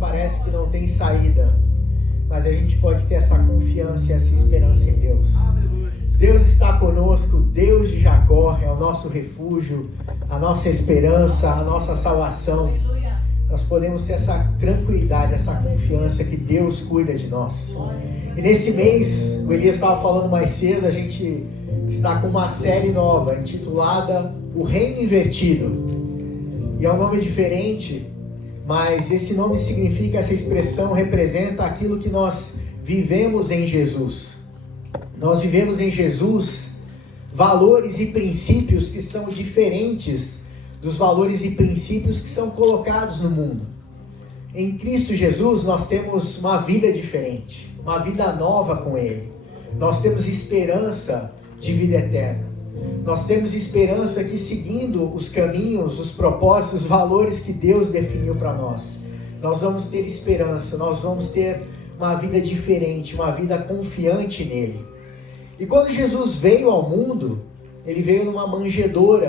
parece que não tem saída, mas a gente pode ter essa confiança e essa esperança em Deus. Deus está conosco, Deus de Jacó é o nosso refúgio, a nossa esperança, a nossa salvação. Nós podemos ter essa tranquilidade, essa confiança que Deus cuida de nós. E nesse mês, o Elias estava falando mais cedo, a gente está com uma série nova, intitulada O Reino Invertido. E é um nome diferente, mas esse nome significa, essa expressão representa aquilo que nós vivemos em Jesus. Nós vivemos em Jesus valores e princípios que são diferentes dos valores e princípios que são colocados no mundo. Em Cristo Jesus nós temos uma vida diferente, uma vida nova com Ele. Nós temos esperança de vida eterna. Nós temos esperança que, seguindo os caminhos, os propósitos, os valores que Deus definiu para nós, nós vamos ter esperança, nós vamos ter uma vida diferente, uma vida confiante nele. E quando Jesus veio ao mundo, ele veio numa manjedoura.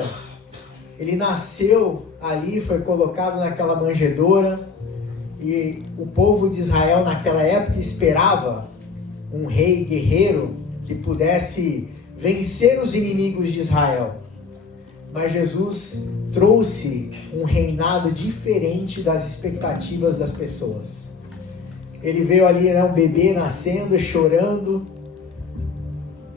Ele nasceu ali, foi colocado naquela manjedoura, e o povo de Israel naquela época esperava um rei guerreiro que pudesse vencer os inimigos de Israel. Mas Jesus trouxe um reinado diferente das expectativas das pessoas. Ele veio ali, um bebê nascendo, chorando,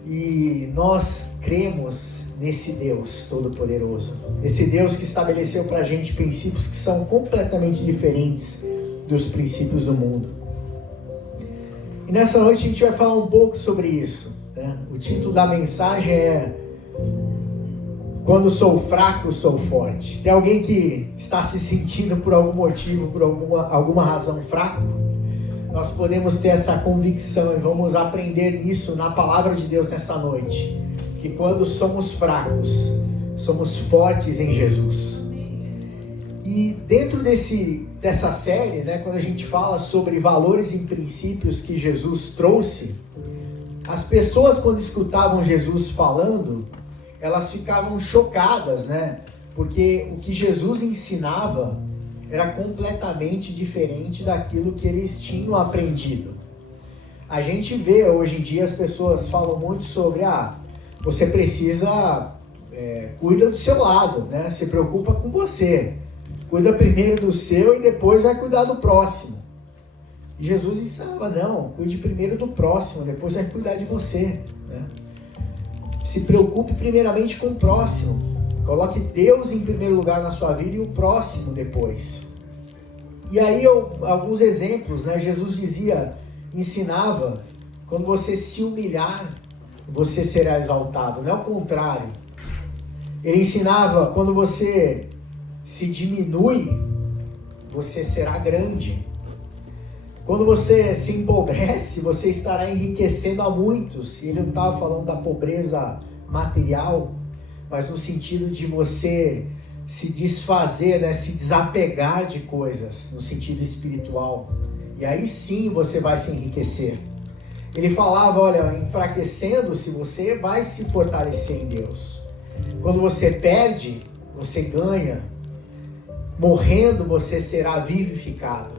e nós cremos nesse Deus Todo-Poderoso, esse Deus que estabeleceu para a gente princípios que são completamente diferentes dos princípios do mundo. E nessa noite a gente vai falar um pouco sobre isso, né? O título da mensagem é Quando sou fraco, sou forte. Tem alguém que está se sentindo por algum motivo, por alguma razão fraco? Nós podemos ter essa convicção e vamos aprender nisso na palavra de Deus nessa noite. Que quando somos fracos, somos fortes em Jesus. E dentro dessa série, quando a gente fala sobre valores e princípios que Jesus trouxe, as pessoas quando escutavam Jesus falando, elas ficavam chocadas, porque o que Jesus ensinava era completamente diferente daquilo que eles tinham aprendido. A gente vê hoje em dia as pessoas falam muito sobre você precisa, cuida do seu lado, se preocupa com você. Cuida primeiro do seu e depois vai cuidar do próximo. E Jesus ensinava, não, cuide primeiro do próximo, depois vai cuidar de você. Se preocupe primeiramente com o próximo. Coloque Deus em primeiro lugar na sua vida e o próximo depois. E aí, alguns exemplos, Jesus ensinava, quando você se humilhar, você será exaltado, não é o contrário. Ele ensinava, quando você se diminui, você será grande. Quando você se empobrece, você estará enriquecendo a muitos. E ele não estava falando da pobreza material, mas no sentido de você se desfazer, se desapegar de coisas, no sentido espiritual. E aí sim você vai se enriquecer. Ele falava, enfraquecendo-se, você vai se fortalecer em Deus. Quando você perde, você ganha. Morrendo, você será vivificado.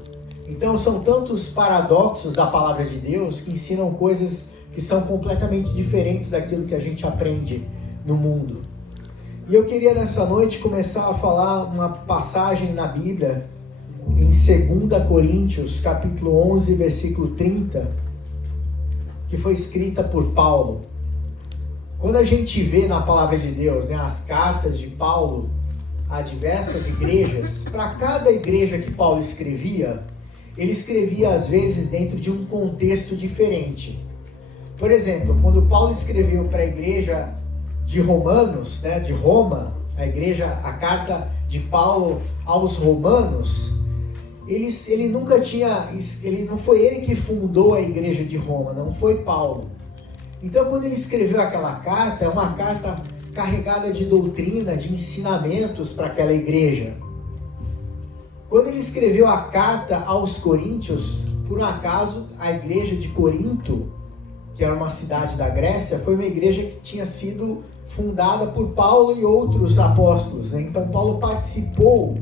Então são tantos paradoxos da palavra de Deus que ensinam coisas que são completamente diferentes daquilo que a gente aprende no mundo. E eu queria nessa noite começar a falar uma passagem na Bíblia, em 2 Coríntios, capítulo 11, versículo 30, que foi escrita por Paulo. Quando a gente vê na palavra de Deus, as cartas de Paulo a diversas igrejas, para cada igreja que Paulo escrevia, ele escrevia às vezes dentro de um contexto diferente. Por exemplo, quando Paulo escreveu para a igreja de Romanos, de Roma, a carta de Paulo aos Romanos, ele não foi ele que fundou a igreja de Roma, não foi Paulo. Então quando ele escreveu aquela carta, é uma carta carregada de doutrina, de ensinamentos para aquela igreja. Quando ele escreveu a carta aos Coríntios, por um acaso a igreja de Corinto, que era uma cidade da Grécia, foi uma igreja que tinha sido fundada por Paulo e outros apóstolos. Então Paulo participou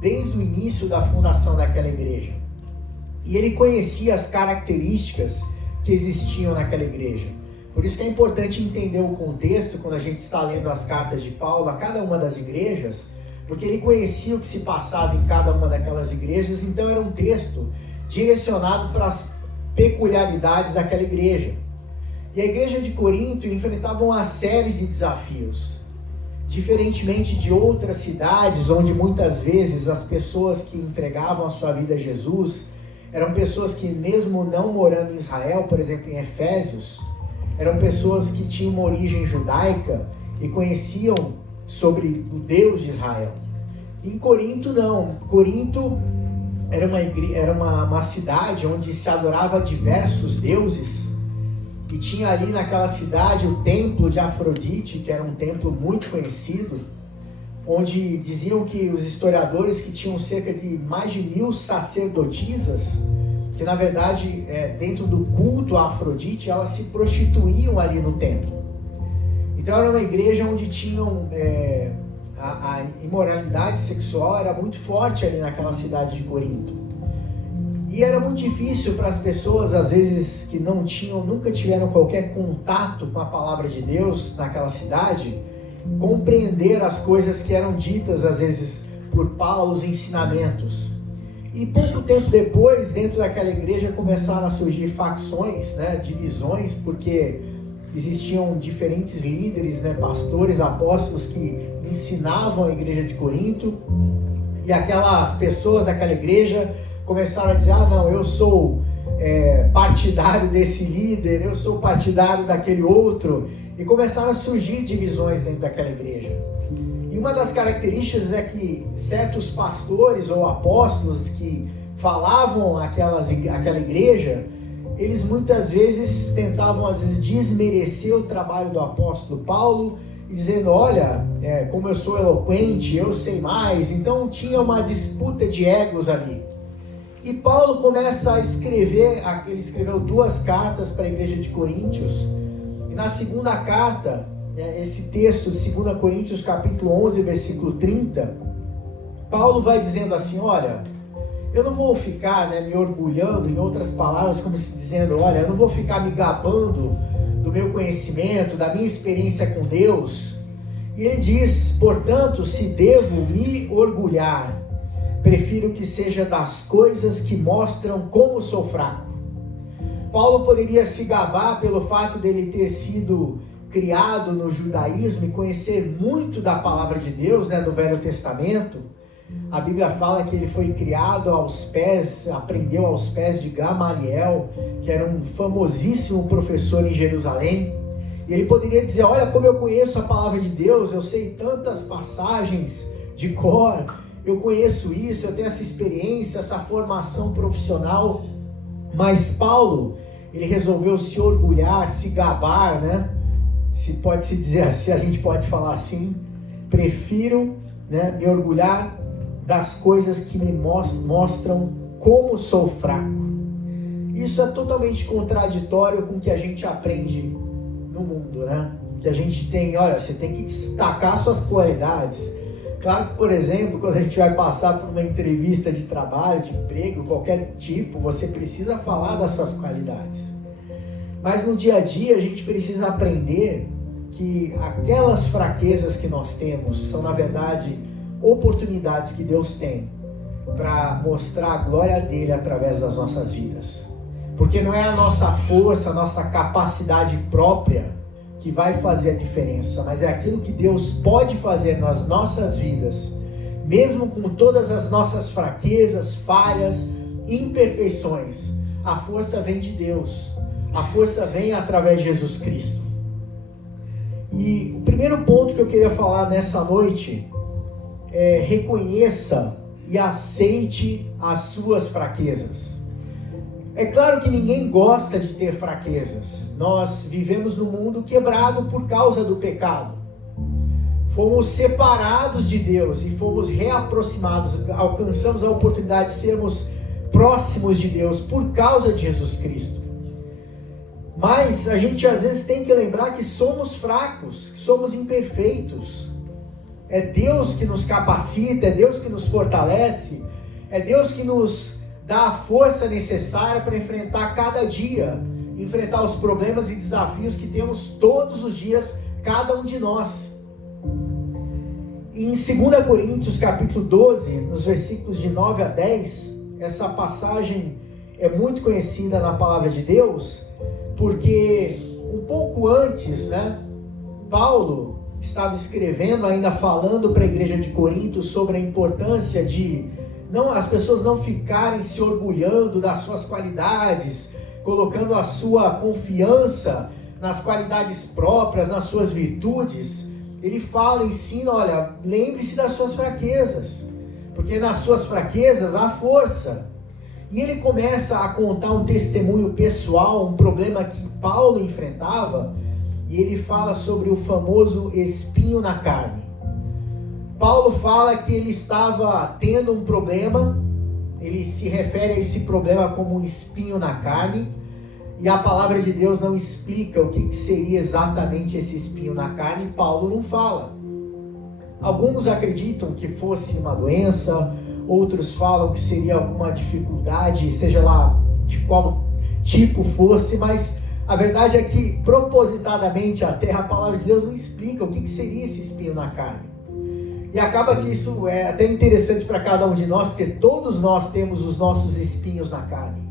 desde o início da fundação daquela igreja. E ele conhecia as características que existiam naquela igreja. Por isso que é importante entender o contexto quando a gente está lendo as cartas de Paulo a cada uma das igrejas, porque ele conhecia o que se passava em cada uma daquelas igrejas, então era um texto direcionado para as peculiaridades daquela igreja. E a igreja de Corinto enfrentava uma série de desafios. Diferentemente de outras cidades, onde muitas vezes as pessoas que entregavam a sua vida a Jesus eram pessoas que, mesmo não morando em Israel, por exemplo, em Efésios, eram pessoas que tinham uma origem judaica e conheciam sobre o Deus de Israel. Em Corinto, não. Corinto era uma cidade onde se adorava diversos deuses, e tinha ali naquela cidade o templo de Afrodite, que era um templo muito conhecido, onde diziam que os historiadores que tinham cerca de mais de 1000 sacerdotisas, que na verdade, dentro do culto a Afrodite, elas se prostituíam ali no templo. Então era uma igreja onde tinham a imoralidade sexual era muito forte ali naquela cidade de Corinto. E era muito difícil para as pessoas, às vezes, que nunca tiveram qualquer contato com a palavra de Deus naquela cidade, compreender as coisas que eram ditas, às vezes, por Paulo, os ensinamentos. E pouco tempo depois, dentro daquela igreja, começaram a surgir facções, divisões, porque existiam diferentes líderes, pastores, apóstolos que ensinavam a igreja de Corinto, e aquelas pessoas daquela igreja começaram a dizer, não, eu sou partidário desse líder, eu sou partidário daquele outro, e começaram a surgir divisões dentro daquela igreja. E uma das características é que certos pastores ou apóstolos que falavam aquela igreja, eles muitas vezes tentavam, às vezes, desmerecer o trabalho do apóstolo Paulo, e dizendo, olha, como eu sou eloquente, eu sei mais. Então tinha uma disputa de egos ali. E Paulo começa a escrever, ele escreveu 2 cartas para a igreja de Coríntios, e na segunda carta, esse texto de 2 Coríntios capítulo 11, versículo 30, Paulo vai dizendo assim, olha, eu não vou ficar me orgulhando, em outras palavras, como se dizendo, olha, eu não vou ficar me gabando do meu conhecimento, da minha experiência com Deus. E ele diz, portanto, se devo me orgulhar, prefiro que seja das coisas que mostram como sou fraco. Paulo poderia se gabar pelo fato dele ter sido criado no judaísmo e conhecer muito da palavra de Deus, do Velho Testamento. A Bíblia fala que ele foi criado aprendeu aos pés de Gamaliel, que era um famosíssimo professor em Jerusalém. E ele poderia dizer, olha como eu conheço a palavra de Deus, eu sei tantas passagens de cor, eu conheço isso, eu tenho essa experiência, essa formação profissional. Mas Paulo, ele resolveu se orgulhar, se gabar, se pode se dizer assim, a gente pode falar assim, prefiro me orgulhar das coisas que me mostram como sou fraco. Isso é totalmente contraditório com o que a gente aprende no mundo, que a gente tem, olha, você tem que destacar suas qualidades. Claro que, por exemplo, quando a gente vai passar por uma entrevista de trabalho, de emprego, qualquer tipo, você precisa falar das suas qualidades. Mas no dia a dia a gente precisa aprender que aquelas fraquezas que nós temos são, na verdade, oportunidades que Deus tem para mostrar a glória dele através das nossas vidas. Porque não é a nossa força, a nossa capacidade própria que vai fazer a diferença, mas é aquilo que Deus pode fazer nas nossas vidas, mesmo com todas as nossas fraquezas, falhas, imperfeições. A força vem de Deus, a força vem através de Jesus Cristo. E o primeiro ponto que eu queria falar nessa noite é: reconheça e aceite as suas fraquezas. É claro que ninguém gosta de ter fraquezas. Nós vivemos num mundo quebrado por causa do pecado. Fomos separados de Deus e fomos reaproximados, alcançamos a oportunidade de sermos próximos de Deus por causa de Jesus Cristo. Mas a gente às vezes tem que lembrar que somos fracos, que somos imperfeitos. É Deus que nos capacita, é Deus que nos fortalece, é Deus que nos dá a força necessária para enfrentar cada dia, enfrentar os problemas e desafios que temos todos os dias, cada um de nós. E em 2 Coríntios capítulo 12, nos versículos de 9 a 10, essa passagem é muito conhecida na palavra de Deus, porque um pouco antes, Paulo estava escrevendo, ainda falando para a igreja de Corinto sobre a importância de as pessoas não ficarem se orgulhando das suas qualidades, colocando a sua confiança nas qualidades próprias, nas suas virtudes. Ele fala, ensina, olha, lembre-se das suas fraquezas, porque nas suas fraquezas há força. E ele começa a contar um testemunho pessoal, um problema que Paulo enfrentava, e ele fala sobre o famoso espinho na carne. Paulo fala que ele estava tendo um problema, ele se refere a esse problema como um espinho na carne, e a palavra de Deus não explica o que seria exatamente esse espinho na carne, Paulo não fala. Alguns acreditam que fosse uma doença, outros falam que seria alguma dificuldade, seja lá de qual tipo fosse, mas a verdade é que propositadamente até a palavra de Deus não explica o que seria esse espinho na carne. E acaba que isso é até interessante para cada um de nós, porque todos nós temos os nossos espinhos na carne.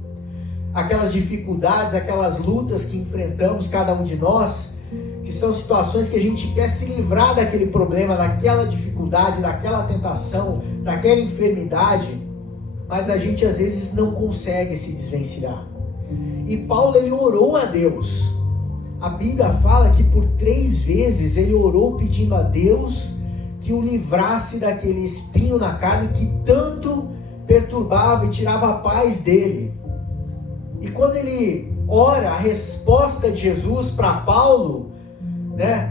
Aquelas dificuldades, aquelas lutas que enfrentamos, cada um de nós, que são situações que a gente quer se livrar daquele problema, daquela dificuldade, daquela tentação, daquela enfermidade, mas a gente às vezes não consegue se desvencilhar. E Paulo, ele orou a Deus. A Bíblia fala que por 3 vezes ele orou pedindo a Deus que o livrasse daquele espinho na carne que tanto perturbava e tirava a paz dele. E quando ele ora, a resposta de Jesus para Paulo,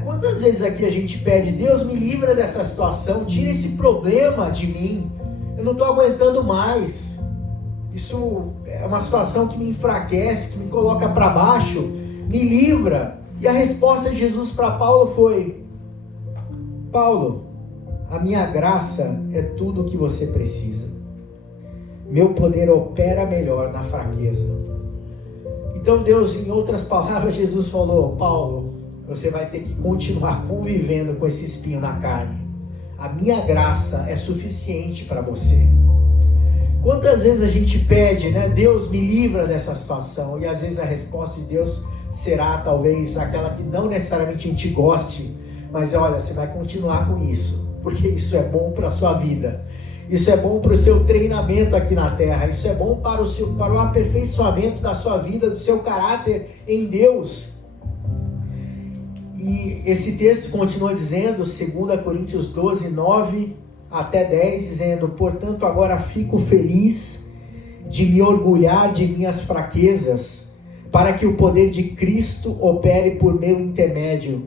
quantas vezes aqui a gente pede, Deus me livra dessa situação, tira esse problema de mim, eu não estou aguentando mais, isso é uma situação que me enfraquece, que me coloca para baixo, me livra. E a resposta de Jesus para Paulo foi: Paulo, a minha graça é tudo o que você precisa, meu poder opera melhor na fraqueza. Então Deus, em outras palavras, Jesus falou: Paulo, você vai ter que continuar convivendo com esse espinho na carne. A minha graça é suficiente para você. Quantas vezes a gente pede, Deus me livra dessa situação, e às vezes a resposta de Deus será talvez aquela que não necessariamente a gente goste, mas olha, você vai continuar com isso, porque isso é bom para a sua vida. Isso é bom para o seu treinamento aqui na terra. Isso é bom para o aperfeiçoamento da sua vida, do seu caráter em Deus. E esse texto continua dizendo, 2 Coríntios 12, 9 até 10, dizendo: portanto, agora fico feliz de me orgulhar de minhas fraquezas, para que o poder de Cristo opere por meu intermédio.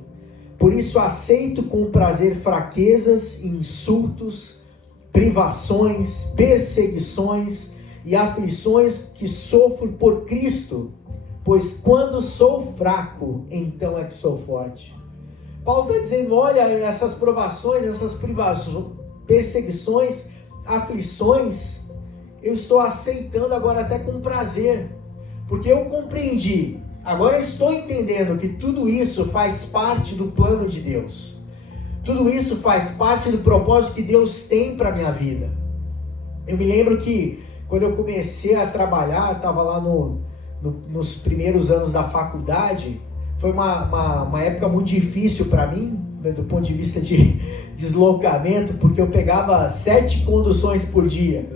Por isso aceito com prazer fraquezas, insultos, privações, perseguições e aflições que sofro por Cristo, pois quando sou fraco, então é que sou forte. Paulo está dizendo, olha, essas provações, essas privações, perseguições, aflições, eu estou aceitando agora até com prazer, porque eu compreendi, agora eu estou entendendo que tudo isso faz parte do plano de Deus. Tudo isso faz parte do propósito que Deus tem para a minha vida. Eu me lembro que quando eu comecei a trabalhar, estava lá nos primeiros anos da faculdade, foi uma época muito difícil para mim, do ponto de vista de deslocamento, porque eu pegava 7 conduções por dia,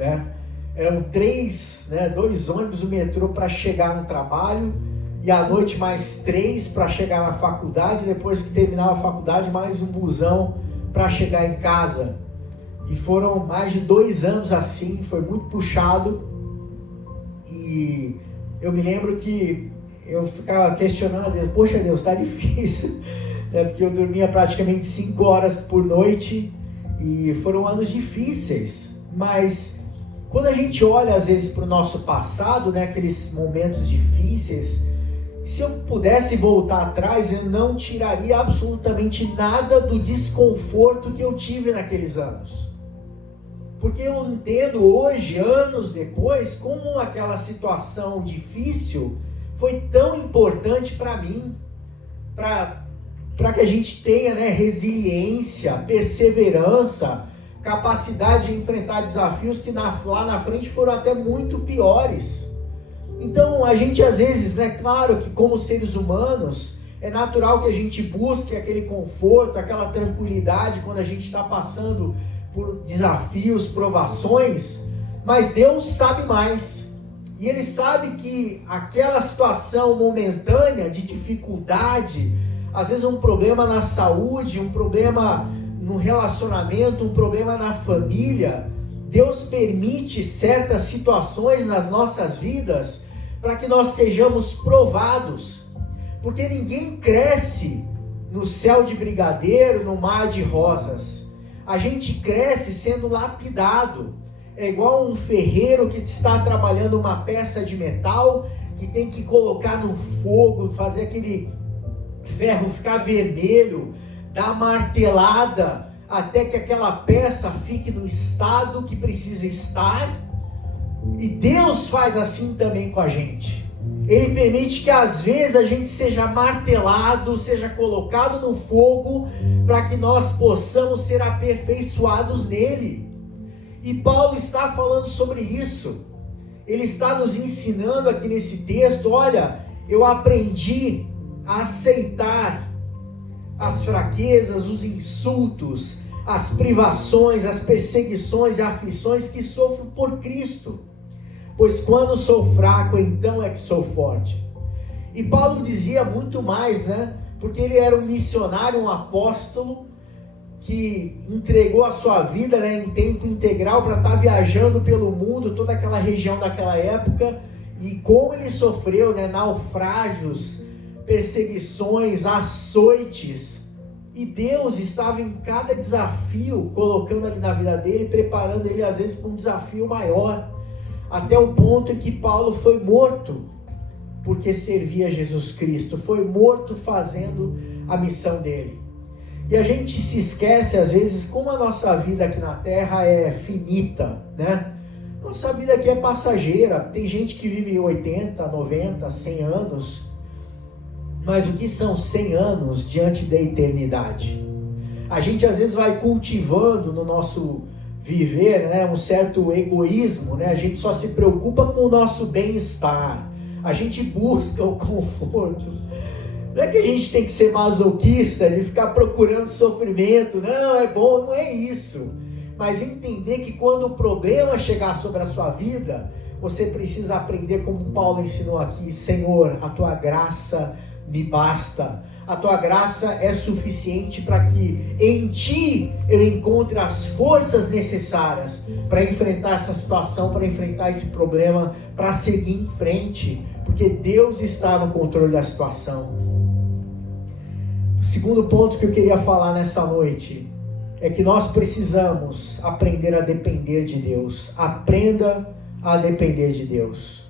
Eram 2 ônibus, o metrô para chegar no trabalho, e à noite mais 3 para chegar na faculdade, depois que terminava a faculdade, mais um busão para chegar em casa. E foram mais de 2 anos assim, foi muito puxado. E eu me lembro que eu ficava questionando a Deus, poxa Deus, está difícil, porque eu dormia praticamente 5 horas por noite, e foram anos difíceis. Mas quando a gente olha às vezes para o nosso passado, aqueles momentos difíceis, se eu pudesse voltar atrás, eu não tiraria absolutamente nada do desconforto que eu tive naqueles anos. Porque eu entendo hoje, anos depois, como aquela situação difícil foi tão importante para mim, para que a gente tenha, né, resiliência, perseverança, capacidade de enfrentar desafios que lá na frente foram até muito piores. Então a gente às vezes, né, claro que como seres humanos, é natural que a gente busque aquele conforto, aquela tranquilidade quando a gente está passando por desafios, provações, mas Deus sabe mais. E Ele sabe que aquela situação momentânea de dificuldade, às vezes um problema na saúde, um problema no relacionamento, um problema na família, Deus permite certas situações nas nossas vidas para que nós sejamos provados. Porque ninguém cresce no céu de brigadeiro, no mar de rosas. A gente cresce sendo lapidado. É igual um ferreiro que está trabalhando uma peça de metal, que tem que colocar no fogo, fazer aquele ferro ficar vermelho, dar martelada, até que aquela peça fique no estado que precisa estar. E Deus faz assim também com a gente. Ele permite que às vezes a gente seja martelado, seja colocado no fogo, para que nós possamos ser aperfeiçoados nele. E Paulo está falando sobre isso. Ele está nos ensinando aqui nesse texto, olha, eu aprendi a aceitar as fraquezas, os insultos, as privações, as perseguições e aflições que sofro por Cristo. Pois quando sou fraco, então é que sou forte. E Paulo dizia muito mais, né? Porque ele era um missionário, um apóstolo, que entregou a sua vida, né, em tempo integral para estar viajando pelo mundo, toda aquela região daquela época, e como ele sofreu, né, naufrágios, perseguições, açoites, e Deus estava em cada desafio, colocando ali na vida dele, preparando ele às vezes para um desafio maior, até o ponto em que Paulo foi morto, porque servia Jesus Cristo, foi morto fazendo a missão dele. E a gente se esquece às vezes como a nossa vida aqui na Terra é finita, né? Nossa vida aqui é passageira, tem gente que vive 80, 90, 100 anos, mas o que são 100 anos diante da eternidade? A gente às vezes vai cultivando no nosso viver, né, um certo egoísmo, né? A gente só se preocupa com o nosso bem-estar, a gente busca o conforto. Não é que a gente tem que ser masoquista, de ficar procurando sofrimento, não, é bom, não é isso. Mas entender que quando o problema chegar sobre a sua vida, você precisa aprender como Paulo ensinou aqui, Senhor, a tua graça me basta. A tua graça é suficiente para que em ti eu encontre as forças necessárias para enfrentar essa situação, para enfrentar esse problema, para seguir em frente, porque Deus está no controle da situação. O segundo ponto que eu queria falar nessa noite é que nós precisamos aprender a depender de Deus. Aprenda a depender de Deus.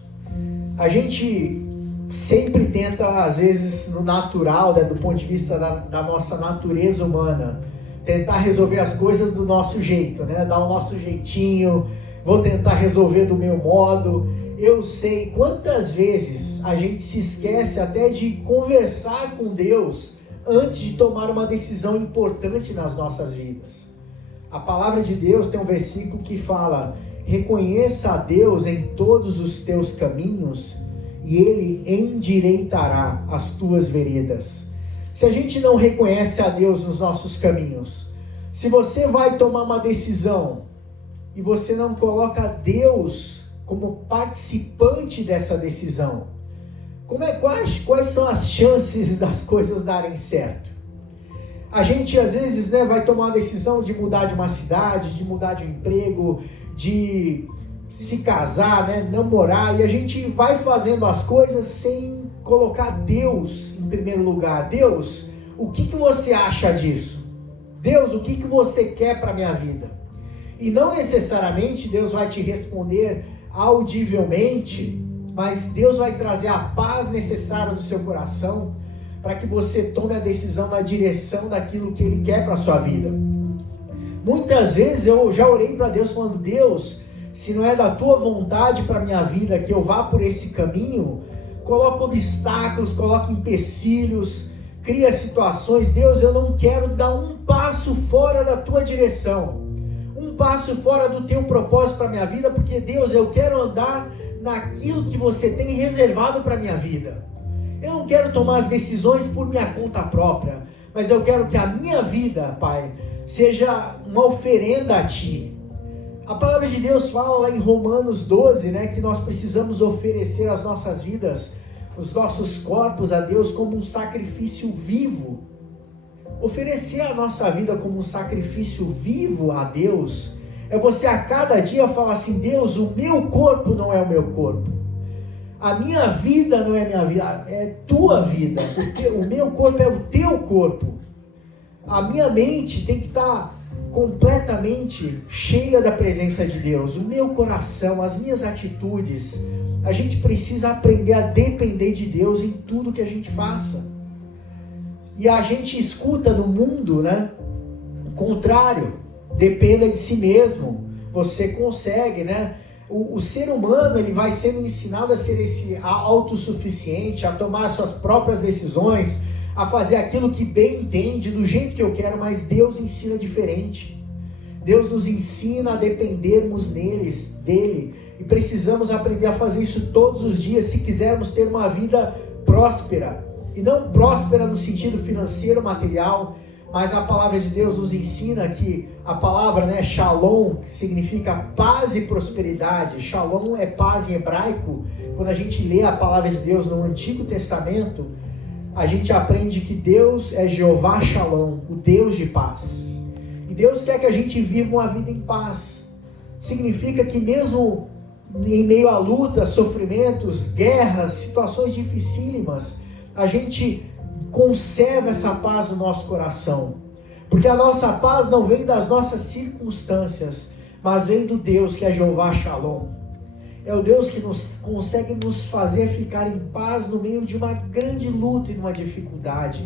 A gente sempre tenta, às vezes, no natural, né, do ponto de vista da nossa natureza humana, tentar resolver as coisas do nosso jeito, né? Dar o nosso jeitinho, vou tentar resolver do meu modo. Eu sei quantas vezes a gente se esquece até de conversar com Deus antes de tomar uma decisão importante nas nossas vidas. A palavra de Deus tem um versículo que fala: reconheça a Deus em todos os teus caminhos e Ele endireitará as tuas veredas. Se a gente não reconhece a Deus nos nossos caminhos, se você vai tomar uma decisão e você não coloca Deus como participante dessa decisão, quais são as chances das coisas darem certo? A gente às vezes, né, vai tomar uma decisão de mudar de uma cidade, de mudar de emprego, de se casar, né, namorar, e a gente vai fazendo as coisas sem colocar Deus em primeiro lugar. Deus, o que você acha disso? Deus, o que você quer para a minha vida? E não necessariamente Deus vai te responder audivelmente, mas Deus vai trazer a paz necessária no seu coração para que você tome a decisão na direção daquilo que Ele quer para a sua vida. Muitas vezes eu já orei para Deus falando: Deus, se não é da tua vontade para minha vida que eu vá por esse caminho, coloca obstáculos, coloca empecilhos, cria situações. Deus, eu não quero dar um passo fora da tua direção, um passo fora do teu propósito para minha vida, porque Deus, eu quero andar naquilo que você tem reservado para minha vida. Eu não quero tomar as decisões por minha conta própria, mas eu quero que a minha vida, Pai, seja uma oferenda a Ti. A palavra de Deus fala lá em Romanos 12, né, que nós precisamos oferecer as nossas vidas, os nossos corpos a Deus como um sacrifício vivo. Oferecer a nossa vida como um sacrifício vivo a Deus é você a cada dia falar assim: Deus, o meu corpo não é o meu corpo, a minha vida não é minha vida, é tua vida, o meu corpo é o teu corpo. A minha mente tem que estar completamente cheia da presença de Deus, o meu coração, as minhas atitudes. A gente precisa aprender a depender de Deus em tudo que a gente faça. E a gente escuta no mundo, né, o contrário: dependa de si mesmo, você consegue, né? O ser humano, ele vai sendo ensinado a ser esse autossuficiente, a tomar suas próprias decisões, a fazer aquilo que bem entende, do jeito que eu quero, mas Deus ensina diferente. Deus nos ensina a dependermos dele, e precisamos aprender a fazer isso todos os dias se quisermos ter uma vida próspera, e não próspera no sentido financeiro, material, mas a palavra de Deus nos ensina que a palavra, né, shalom, que significa paz e prosperidade. Shalom é paz em hebraico. Quando a gente lê a palavra de Deus no Antigo Testamento, a gente aprende que Deus é Jeová Shalom, o Deus de paz. E Deus quer que a gente viva uma vida em paz. Significa que mesmo em meio a lutas, sofrimentos, guerras, situações dificílimas, a gente conserva essa paz no nosso coração. Porque a nossa paz não vem das nossas circunstâncias, mas vem do Deus que é Jeová Shalom. É o Deus que consegue nos fazer ficar em paz no meio de uma grande luta e de uma dificuldade.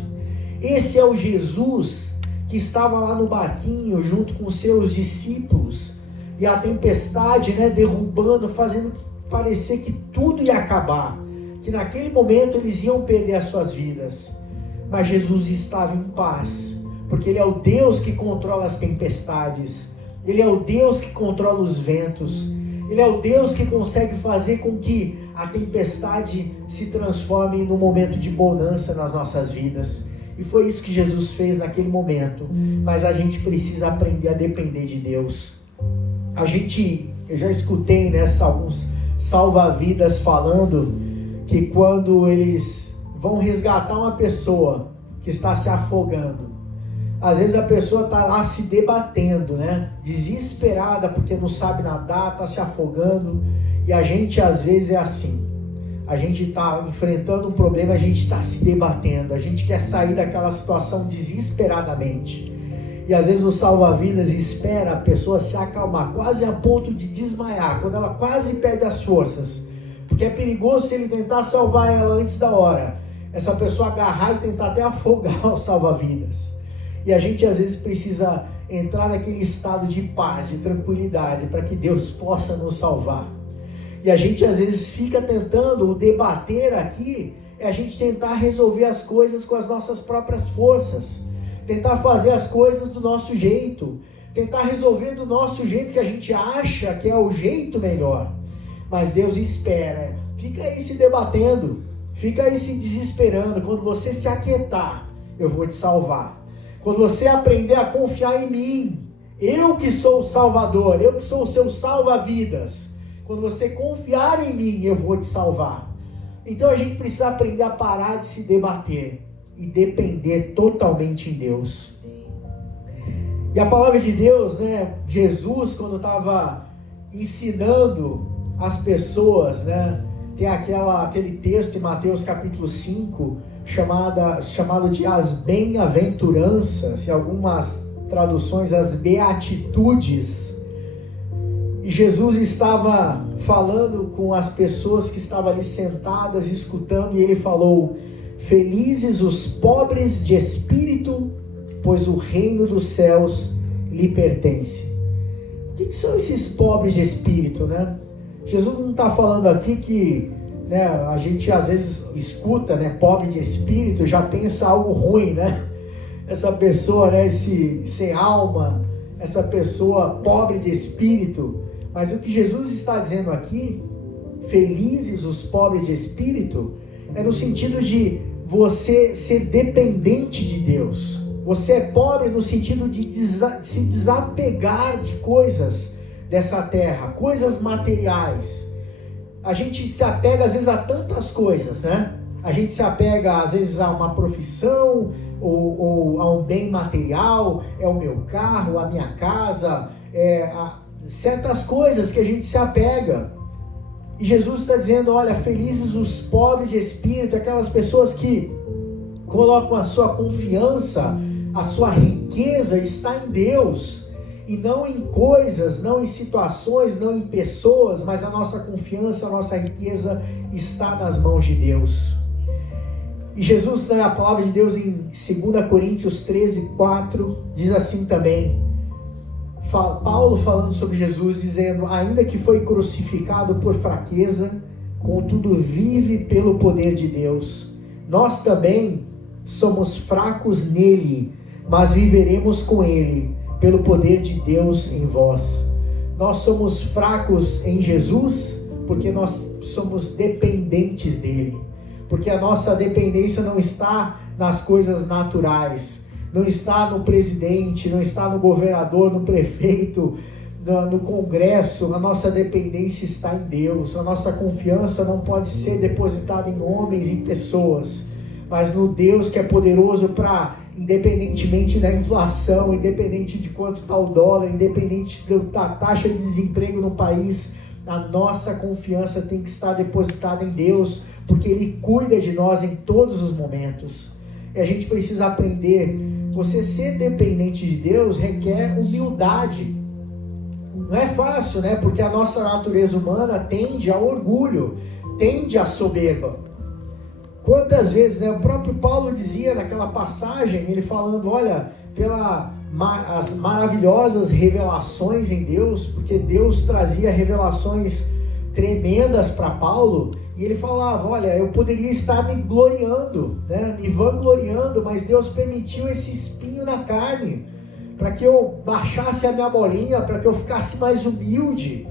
Esse é o Jesus que estava lá no barquinho junto com os seus discípulos, e a tempestade, né, derrubando, fazendo parecer que tudo ia acabar, que naquele momento eles iam perder as suas vidas. Mas Jesus estava em paz, porque Ele é o Deus que controla as tempestades, Ele é o Deus que controla os ventos, Ele é o Deus que consegue fazer com que a tempestade se transforme num momento de bonança nas nossas vidas. E foi isso que Jesus fez naquele momento. Mas a gente precisa aprender a depender de Deus. Eu já escutei alguns salva-vidas falando que quando eles vão resgatar uma pessoa que está se afogando, às vezes a pessoa está lá se debatendo, né? Desesperada porque não sabe nadar, está se afogando. E a gente às vezes é assim. A gente está enfrentando um problema, a gente está se debatendo, a gente quer sair daquela situação desesperadamente. E às vezes o salva-vidas espera a pessoa se acalmar, quase a ponto de desmaiar, quando ela quase perde as forças. Porque é perigoso se ele tentar salvar ela antes da hora, essa pessoa agarrar e tentar até afogar o salva-vidas. E a gente às vezes precisa entrar naquele estado de paz, de tranquilidade, para que Deus possa nos salvar. E a gente às vezes fica tentando, debater aqui, é a gente tentar resolver as coisas com as nossas próprias forças, tentar fazer as coisas do nosso jeito, tentar resolver do nosso jeito que a gente acha que é o jeito melhor. Mas Deus espera, fica aí se debatendo, fica aí se desesperando. Quando você se aquietar, eu vou te salvar. Quando você aprender a confiar em mim, eu que sou o Salvador, eu que sou o seu salva-vidas, quando você confiar em mim, eu vou te salvar. Então a gente precisa aprender a parar de se debater e depender totalmente em Deus. E a palavra de Deus, né, Jesus, quando estava ensinando as pessoas, né, tem aquele texto em Mateus capítulo 5, chamado de as bem-aventuranças, e algumas traduções, as beatitudes. E Jesus estava falando com as pessoas que estavam ali sentadas, escutando, e ele falou: felizes os pobres de espírito, pois o reino dos céus lhe pertence. O que são esses pobres de espírito, né? Jesus não está falando aqui que, né, a gente às vezes escuta, né, pobre de espírito, já pensa algo ruim, né? Essa pessoa, né, sem alma, essa pessoa pobre de espírito. Mas o que Jesus está dizendo aqui, felizes os pobres de espírito, é no sentido de você ser dependente de Deus. Você é pobre no sentido de se desapegar de coisas dessa terra, coisas materiais. A gente se apega às vezes a tantas coisas, né? A gente se apega às vezes a uma profissão ou a um bem material, é o meu carro, a minha casa, certas coisas que a gente se apega. E Jesus está dizendo, olha, felizes os pobres de espírito, aquelas pessoas que colocam a sua confiança, a sua riqueza está em Deus, e não em coisas, não em situações, não em pessoas, mas a nossa confiança, a nossa riqueza está nas mãos de Deus. E Jesus, a palavra de Deus em 2 Coríntios 13, 4, diz assim também, Paulo falando sobre Jesus, dizendo, ainda que foi crucificado por fraqueza, contudo vive pelo poder de Deus. Nós também somos fracos nele, mas viveremos com ele, pelo poder de Deus em vós. Nós somos fracos em Jesus, porque nós somos dependentes dele. Porque a nossa dependência não está nas coisas naturais, não está no presidente, não está no governador, no prefeito, no Congresso. A nossa dependência está em Deus. A nossa confiança não pode ser depositada em homens e pessoas, mas no Deus que é poderoso para, independentemente da inflação, independente de quanto está o dólar, independente da taxa de desemprego no país, a nossa confiança tem que estar depositada em Deus, porque Ele cuida de nós em todos os momentos. E a gente precisa aprender. Você ser dependente de Deus requer humildade. Não é fácil, né? Porque a nossa natureza humana tende ao orgulho, tende à soberba. Quantas vezes, né? O próprio Paulo dizia naquela passagem, ele falando, olha, as maravilhosas revelações em Deus, porque Deus trazia revelações tremendas para Paulo, e ele falava, olha, eu poderia estar me gloriando, né, me vangloriando, mas Deus permitiu esse espinho na carne, para que eu baixasse a minha bolinha, para que eu ficasse mais humilde.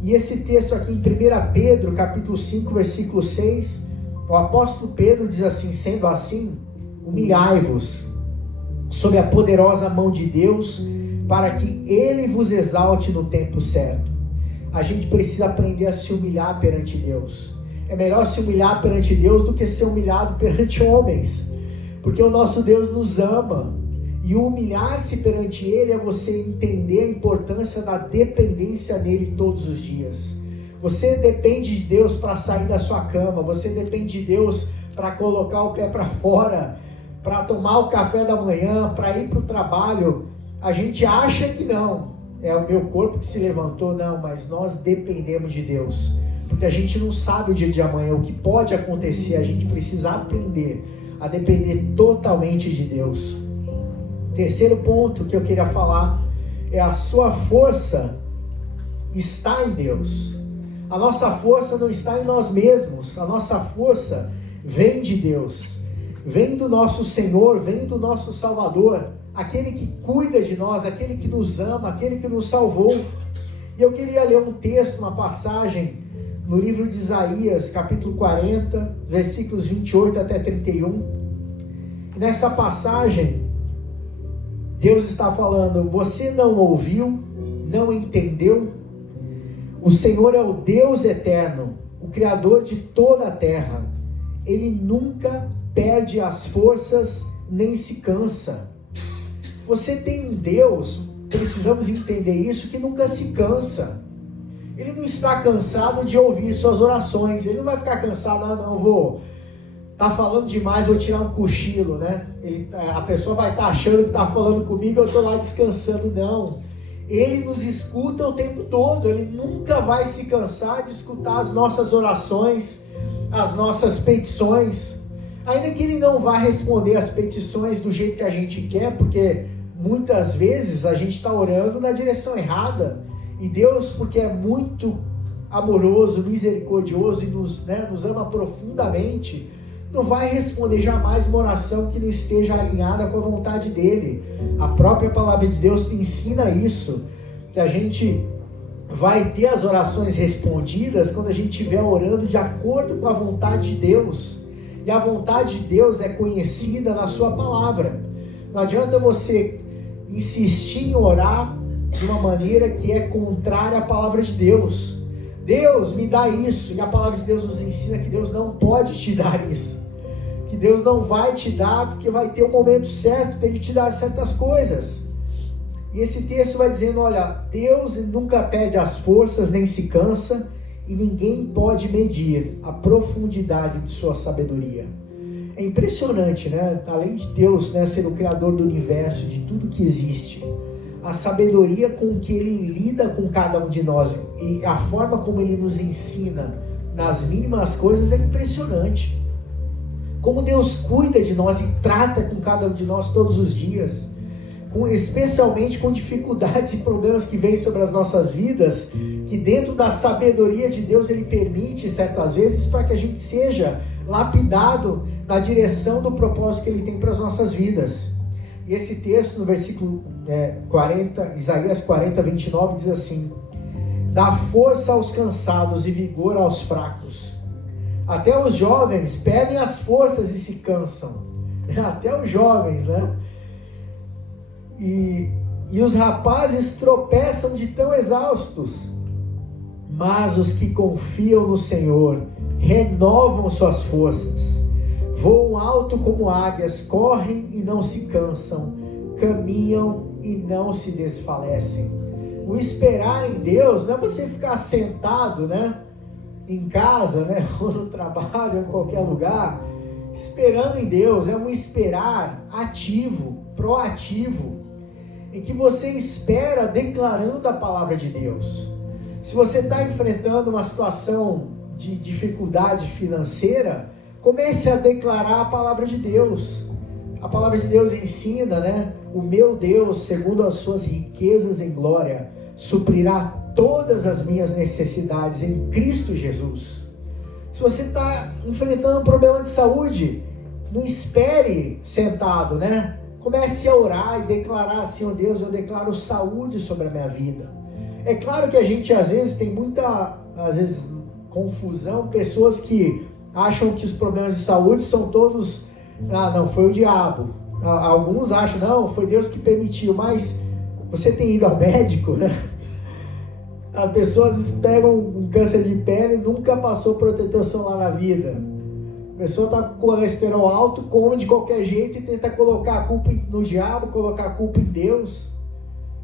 E esse texto aqui em 1 Pedro, capítulo 5, versículo 6, o apóstolo Pedro diz assim, sendo assim, humilhai-vos sob a poderosa mão de Deus, para que Ele vos exalte no tempo certo. A gente precisa aprender a se humilhar perante Deus. É melhor se humilhar perante Deus do que ser humilhado perante homens, porque o nosso Deus nos ama, e humilhar-se perante Ele é você entender a importância da dependência nele todos os dias. Você depende de Deus para sair da sua cama, você depende de Deus para colocar o pé para fora, para tomar o café da manhã, para ir para o trabalho. A gente acha que não, é o meu corpo que se levantou, não, mas nós dependemos de Deus, porque a gente não sabe o dia de amanhã, o que pode acontecer. A gente precisa aprender a depender totalmente de Deus. Terceiro ponto que eu queria falar é a sua força está em Deus. A nossa força não está em nós mesmos, a nossa força vem de Deus, vem do nosso Senhor, vem do nosso Salvador, aquele que cuida de nós, aquele que nos ama, aquele que nos salvou. E eu queria ler um texto, uma passagem no livro de Isaías, capítulo 40, versículos 28 até 31. E nessa passagem, Deus está falando, você não ouviu, não entendeu? O Senhor é o Deus eterno, o Criador de toda a terra. Ele nunca perde as forças, nem se cansa. Você tem um Deus, precisamos entender isso, que nunca se cansa. Ele não está cansado de ouvir suas orações. Ele não vai ficar cansado, tá falando demais, vou tirar um cochilo, né? A pessoa vai estar achando que está falando comigo, eu estou lá descansando. Não. Ele nos escuta o tempo todo. Ele nunca vai se cansar de escutar as nossas orações, as nossas petições. Ainda que Ele não vá responder as petições do jeito que a gente quer, porque muitas vezes a gente está orando na direção errada, e Deus, porque é muito amoroso, misericordioso e nos ama profundamente, não vai responder jamais uma oração que não esteja alinhada com a vontade dele. A própria palavra de Deus ensina isso, que a gente vai ter as orações respondidas quando a gente estiver orando de acordo com a vontade de Deus. E a vontade de Deus é conhecida na sua palavra. Não adianta você insistir em orar de uma maneira que é contrária à palavra de Deus. Deus me dá isso, e a palavra de Deus nos ensina que Deus não pode te dar isso, que Deus não vai te dar, porque vai ter um momento certo dele te dar certas coisas. E esse texto vai dizendo, olha, Deus nunca perde as forças, nem se cansa, e ninguém pode medir a profundidade de sua sabedoria. É impressionante, né? Além de Deus, né, ser o criador do universo, de tudo que existe, a sabedoria com que Ele lida com cada um de nós e a forma como Ele nos ensina nas mínimas coisas é impressionante. Como Deus cuida de nós e trata com cada um de nós todos os dias, especialmente com dificuldades e problemas que vêm sobre as nossas vidas, que dentro da sabedoria de Deus Ele permite certas vezes para que a gente seja lapidado na direção do propósito que Ele tem para as nossas vidas. E esse texto no versículo 40, Isaías 40, 29 diz assim: dá força aos cansados e vigor aos fracos. Até os jovens perdem as forças e se cansam. Até os jovens, né? E os rapazes tropeçam de tão exaustos. Mas os que confiam no Senhor renovam suas forças. Voam alto como águias, correm e não se cansam, caminham e não se desfalecem. O esperar em Deus não é você ficar sentado, né, em casa, né, ou no trabalho, ou em qualquer lugar, esperando em Deus. É um esperar ativo, proativo, em que você espera declarando a palavra de Deus. Se você está enfrentando uma situação de dificuldade financeira, comece a declarar a palavra de Deus. A palavra de Deus ensina, né? O meu Deus, segundo as suas riquezas em glória, suprirá todas as minhas necessidades em Cristo Jesus. Se você está enfrentando um problema de saúde, não espere sentado, né? Comece a orar e declarar assim: ó Deus, eu declaro saúde sobre a minha vida. É claro que a gente às vezes tem muita, confusão, pessoas que acham que os problemas de saúde são todos, não, foi o diabo. Alguns acham, não, foi Deus que permitiu, mas você tem ido ao médico, né? As pessoas pegam um câncer de pele e nunca passou protetor solar na vida. A pessoa está com colesterol alto, come de qualquer jeito e tenta colocar a culpa no diabo, colocar a culpa em Deus.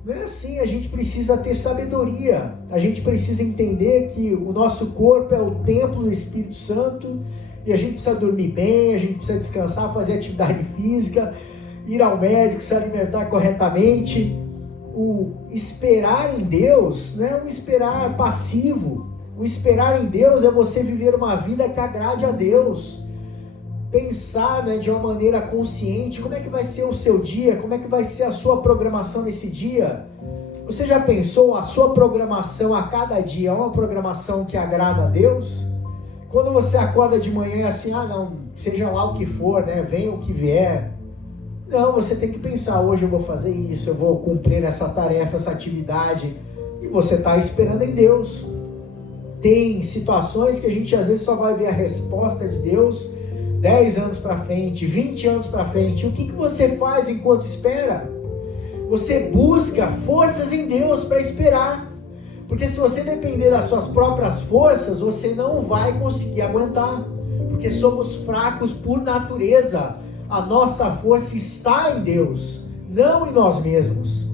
Não é assim. A gente precisa ter sabedoria, a gente precisa entender que o nosso corpo é o templo do Espírito Santo, e a gente precisa dormir bem, a gente precisa descansar, fazer atividade física, ir ao médico, se alimentar corretamente. O esperar em Deus não é um esperar passivo. O esperar em Deus é você viver uma vida que agrade a Deus. Pensar, né, de uma maneira consciente, como é que vai ser o seu dia, como é que vai ser a sua programação nesse dia. Você já pensou a sua programação a cada dia, é uma programação que agrada a Deus? Quando você acorda de manhã é assim, não, seja lá o que for, né, venha o que vier. Não, você tem que pensar, hoje eu vou fazer isso, eu vou cumprir essa tarefa, essa atividade, e você está esperando em Deus. Tem situações que a gente às vezes só vai ver a resposta de Deus 10 anos para frente, 20 anos para frente. O que você faz enquanto espera? Você busca forças em Deus para esperar. Porque se você depender das suas próprias forças, você não vai conseguir aguentar. Porque somos fracos por natureza. A nossa força está em Deus, não em nós mesmos.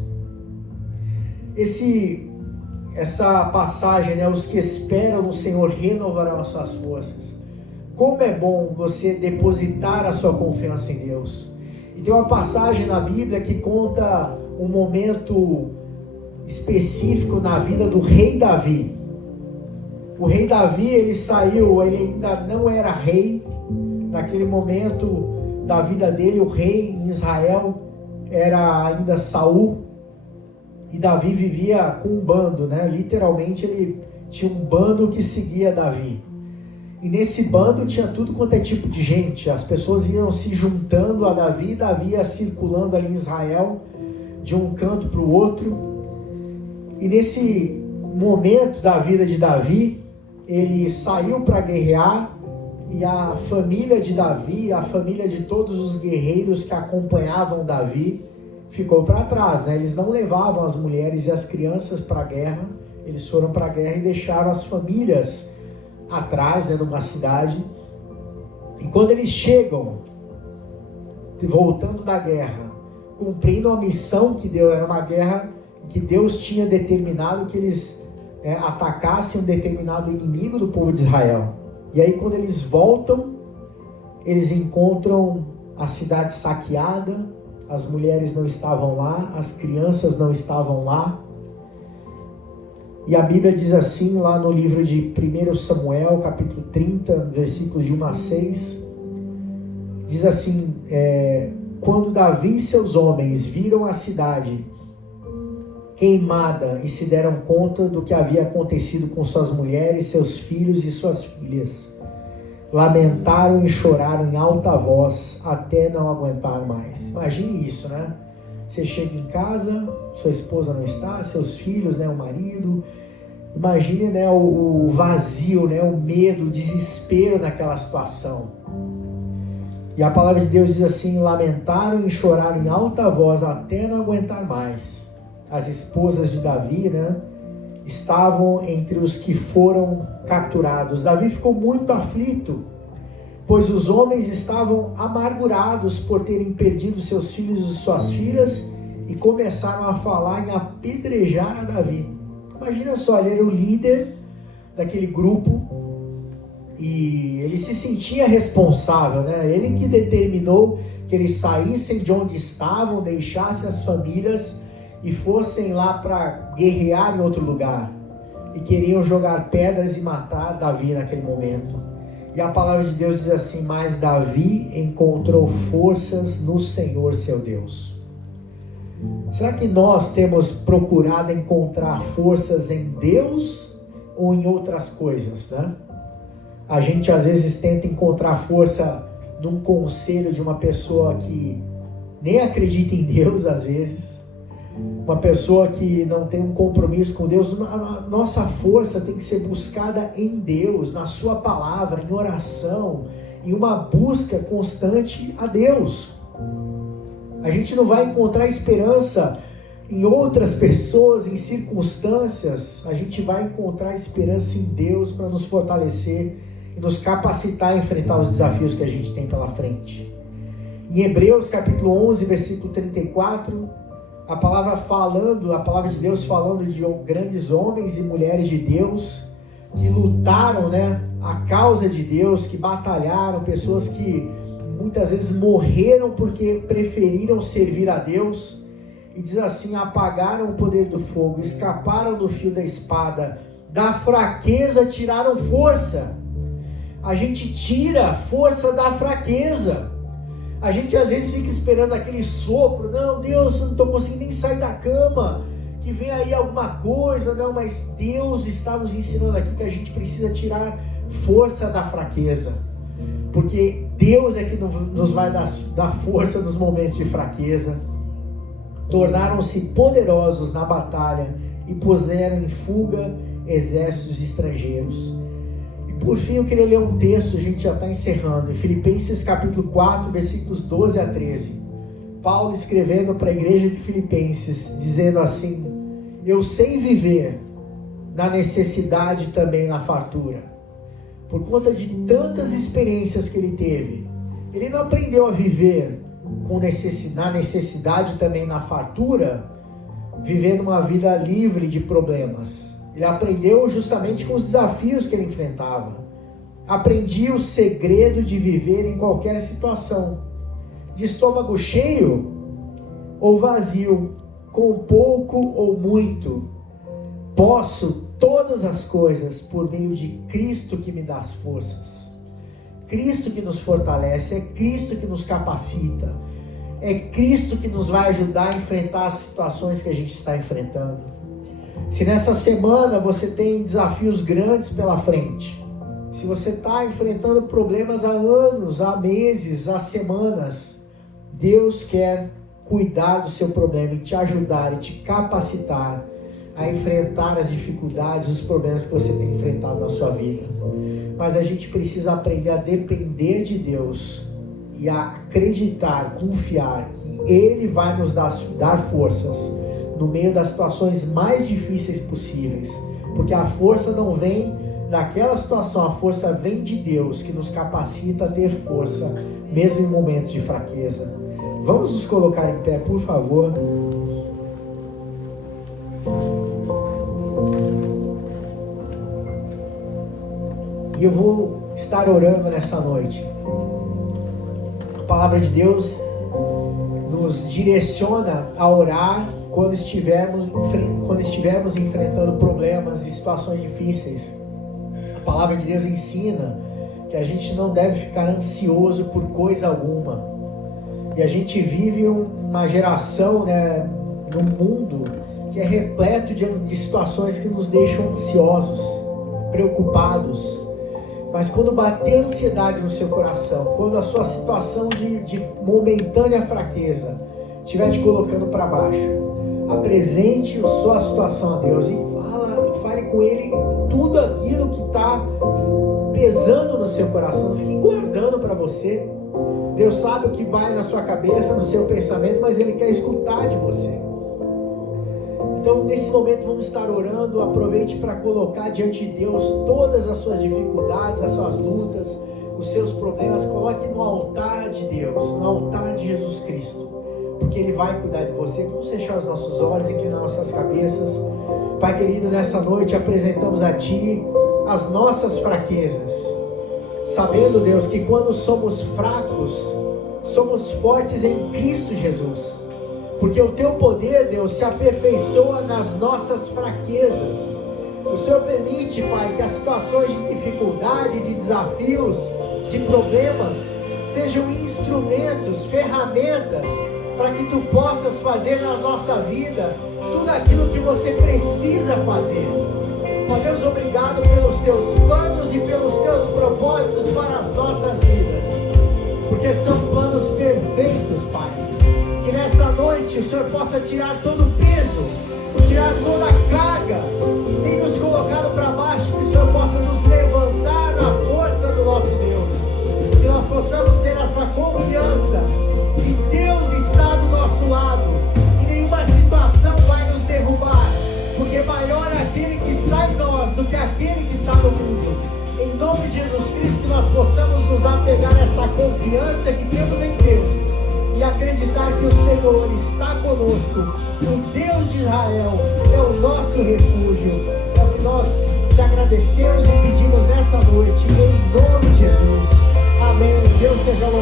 Essa passagem, né? Os que esperam no Senhor renovarão as suas forças. Como é bom você depositar a sua confiança em Deus. E tem uma passagem na Bíblia que conta um momento específico na vida do rei Davi. O rei Davi, ele ainda não era rei. Naquele momento da vida dele, o rei em Israel era ainda Saul, e Davi vivia com um bando, né? Literalmente ele tinha um bando que seguia Davi. E nesse bando tinha tudo quanto é tipo de gente. As pessoas iam se juntando a Davi, Davi ia circulando ali em Israel, de um canto para o outro. E nesse momento da vida de Davi, ele saiu para guerrear, e a família de Davi, a família de todos os guerreiros que acompanhavam Davi, ficou para trás, né? Eles não levavam as mulheres e as crianças para a guerra, eles foram para a guerra e deixaram as famílias atrás, né, numa cidade. E quando eles chegam, voltando da guerra, cumprindo a missão que deu, era uma guerra que Deus tinha determinado que eles atacassem um determinado inimigo do povo de Israel. E aí quando eles voltam, eles encontram a cidade saqueada, as mulheres não estavam lá, as crianças não estavam lá. E a Bíblia diz assim, lá no livro de 1 Samuel, capítulo 30, versículos de 1 a 6, diz assim, quando Davi e seus homens viram a cidade queimada e se deram conta do que havia acontecido com suas mulheres, seus filhos e suas filhas, lamentaram e choraram em alta voz até não aguentar mais. Imagine isso, né? Você chega em casa, sua esposa não está, seus filhos, né, o marido. Imagine, né, o vazio, né, o medo, o desespero naquela situação. E a palavra de Deus diz assim, lamentaram e choraram em alta voz até não aguentar mais. As esposas de Davi, né, estavam entre os que foram capturados. Davi ficou muito aflito, pois os homens estavam amargurados por terem perdido seus filhos e suas filhas e começaram a falar em apedrejar a Davi. Imagina só, ele era o líder daquele grupo e ele se sentia responsável, né? Ele que determinou que eles saíssem de onde estavam, deixassem as famílias e fossem lá para guerrear em outro lugar. E queriam jogar pedras e matar Davi naquele momento. E a palavra de Deus diz assim, mas Davi encontrou forças no Senhor seu Deus. Será que nós temos procurado encontrar forças em Deus ou em outras coisas, né? A gente às vezes tenta encontrar força num conselho de uma pessoa que nem acredita em Deus às vezes, uma pessoa que não tem um compromisso com Deus. A nossa força tem que ser buscada em Deus, na sua palavra, em oração, em uma busca constante a Deus. A gente não vai encontrar esperança em outras pessoas, em circunstâncias. A gente vai encontrar esperança em Deus para nos fortalecer e nos capacitar a enfrentar os desafios que a gente tem pela frente. Em Hebreus capítulo 11, versículo 34, a palavra de Deus falando de grandes homens e mulheres de Deus que lutaram, né, a causa de Deus, que batalharam, pessoas que muitas vezes morreram porque preferiram servir a Deus. E diz assim, apagaram o poder do fogo, escaparam do fio da espada, da fraqueza tiraram força. A gente tira força da fraqueza. A gente às vezes fica esperando aquele sopro, não, Deus, eu não estou conseguindo nem sair da cama, que vem aí alguma coisa, não, mas Deus está nos ensinando aqui que a gente precisa tirar força da fraqueza, porque Deus é que nos vai dar força nos momentos de fraqueza. Tornaram-se poderosos na batalha e puseram em fuga exércitos estrangeiros. Por fim, eu queria ler um texto, a gente já está encerrando, em Filipenses capítulo 4, versículos 12 a 13. Paulo escrevendo para a igreja de Filipenses, dizendo assim, eu sei viver na necessidade também na fartura. Por conta de tantas experiências que ele teve, ele não aprendeu a viver na necessidade também na fartura, vivendo uma vida livre de problemas. Ele aprendeu justamente com os desafios que ele enfrentava. Aprendi o segredo de viver em qualquer situação, de estômago cheio ou vazio, com pouco ou muito. Posso todas as coisas por meio de Cristo que me dá as forças. Cristo que nos fortalece, é Cristo que nos capacita. É Cristo que nos vai ajudar a enfrentar as situações que a gente está enfrentando. Se nessa semana você tem desafios grandes pela frente, se você está enfrentando problemas há anos, há meses, há semanas, Deus quer cuidar do seu problema e te ajudar e te capacitar a enfrentar as dificuldades, os problemas que você tem enfrentado na sua vida. Mas a gente precisa aprender a depender de Deus e a acreditar, confiar que Ele vai nos dar forças no meio das situações mais difíceis possíveis, porque a força não vem daquela situação, a força vem de Deus, que nos capacita a ter força, mesmo em momentos de fraqueza. Vamos nos colocar em pé, por favor. E eu vou estar orando nessa noite. A palavra de Deus nos direciona a orar quando estivermos enfrentando problemas e situações difíceis. A palavra de Deus ensina que a gente não deve ficar ansioso por coisa alguma. E a gente vive uma geração, num mundo que é repleto de situações que nos deixam ansiosos, preocupados. Mas quando bater ansiedade no seu coração, quando a sua situação de momentânea fraqueza estiver te colocando para baixo, apresente a sua situação a Deus e fale com Ele tudo aquilo que está pesando no seu coração. Não fique guardando para você. Deus sabe o que vai na sua cabeça, no seu pensamento, mas Ele quer escutar de você. Então, nesse momento, vamos estar orando. Aproveite para colocar diante de Deus todas as suas dificuldades, as suas lutas, os seus problemas. Coloque no altar de Deus, no altar de Jesus Cristo, porque Ele vai cuidar de você. Vamos fechar os nossos olhos, inclinar nossas cabeças. Pai querido, nessa noite apresentamos a Ti as nossas fraquezas, sabendo, Deus, que quando somos fracos, somos fortes em Cristo Jesus. Porque o Teu poder, Deus, se aperfeiçoa nas nossas fraquezas. O Senhor permite, Pai, que as situações de dificuldade, de desafios, de problemas, sejam instrumentos, ferramentas, para que Tu possas fazer na nossa vida tudo aquilo que você precisa fazer. Ó Deus, obrigado pelos Teus planos e pelos Teus propósitos para as nossas vidas, porque são planos perfeitos, Pai. Que nessa noite o Senhor possa tirar todo o peso, tirar toda a carga que tem nos colocado para baixo, que o Senhor possa nos levantar na força do nosso Deus, que nós possamos ter essa confiança que Deus está do nosso lado e nenhuma situação vai nos derrubar, porque maior é aquele que está em nós do que aquele que está no mundo. Em nome de Jesus Cristo, que nós possamos nos apegar a essa confiança que temos em Deus e acreditar que o Senhor está conosco. O Deus de Israel é o nosso refúgio. É o que nós te agradecemos e pedimos nessa noite, em nome de Jesus. Amém. Deus seja louvado.